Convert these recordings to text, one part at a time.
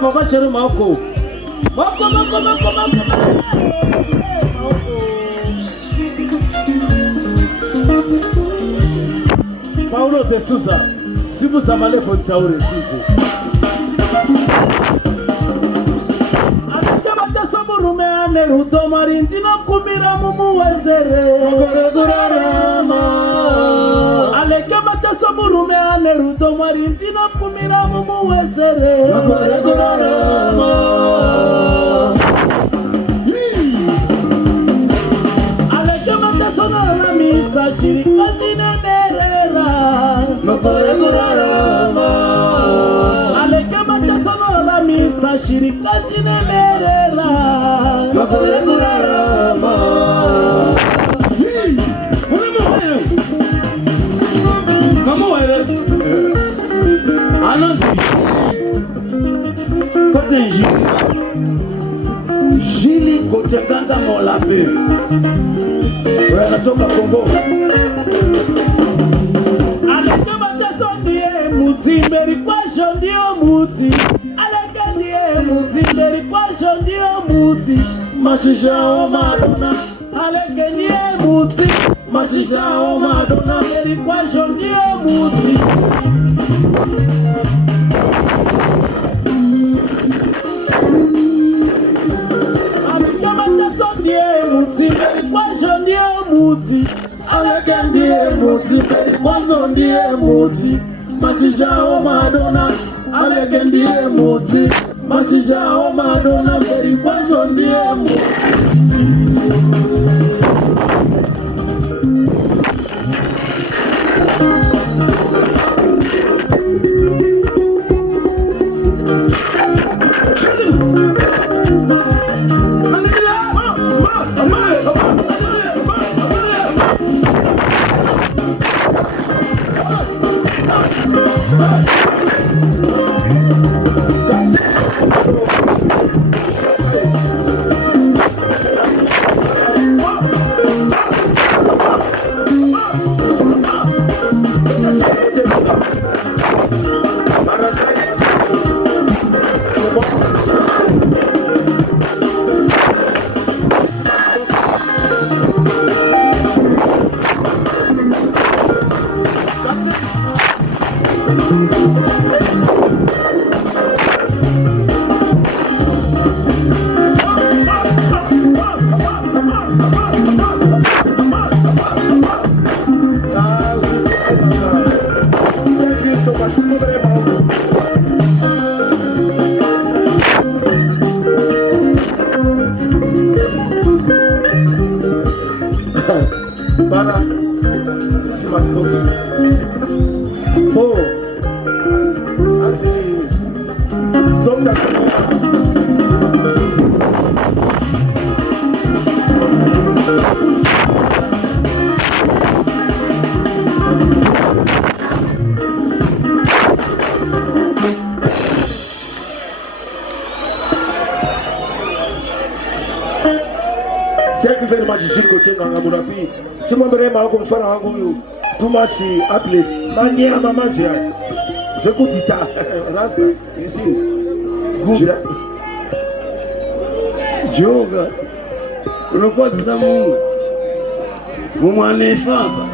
Baba shere mako. Paulo de Souza, sibu samale ko taure sizo. Alika bacha saburume aneru to marindina kumira mumu wezere. Goragorama. Alika bacha saburume aneru to marindina kumira mumu wezere. Goragorama. Alika bacha sonara misa shirika zinenerera. Goragorama. Alika bacha sonara misa shirika zinenerera. Goragorama. Comment elle est? Côté Gili côté Ganga Molapé. Ouais, natoka Congo. Aleke bachaso ndiye muti mberi kwa ndio muti. Aleke ndiye muti mberi kwa ndio muti. Mashisha o Madonna. Aleke ndiye muti. Mashisha o Madonna mberi kwa ndio muti. Muti, Alekandie muti, Kwazondie muti, Mashisha o Madonna, Alekandie muti, Mashisha o Madonna, Kwazondie muti. Thank you very much, Shiko Chenga Murapi. Simambere Mako mfana wangu huyu Tumashi athlete. Manye mama jia. Je kutita. Rasta. You see. Good. Joga. Unakuwa tisa Mungu. Mumwane famba.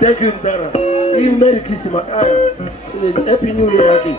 Thank you Ndara. Merry Christmas. Happy New Year again.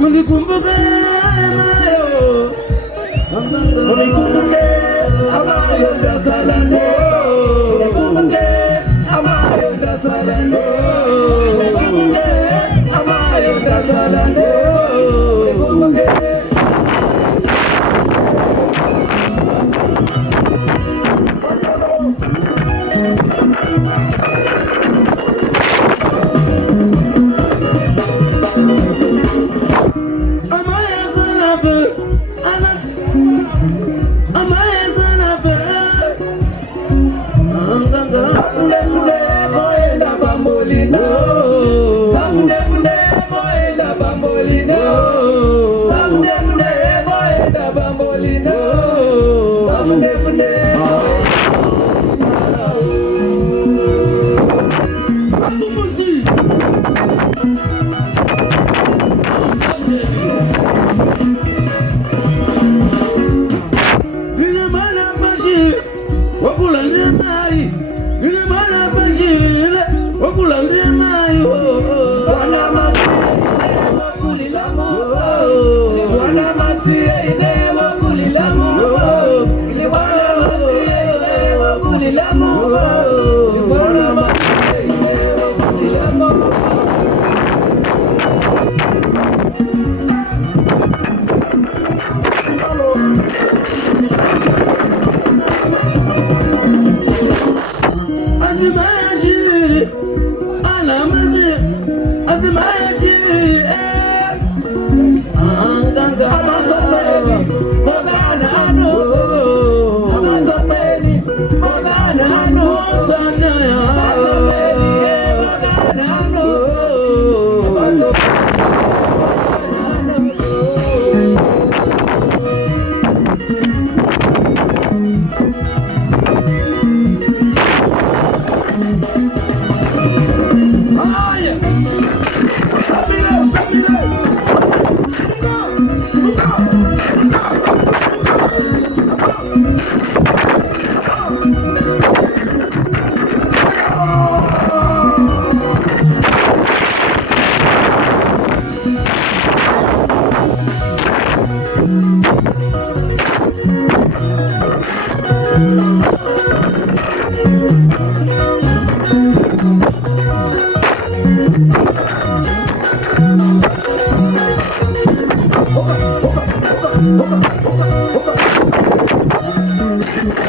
Munikumbuke mayo, munikumbuke amayo ndasalane, munikumbuke amayo ndasalane, munikumbuke amayo ndasalane, munikumbuke.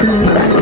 Hoka.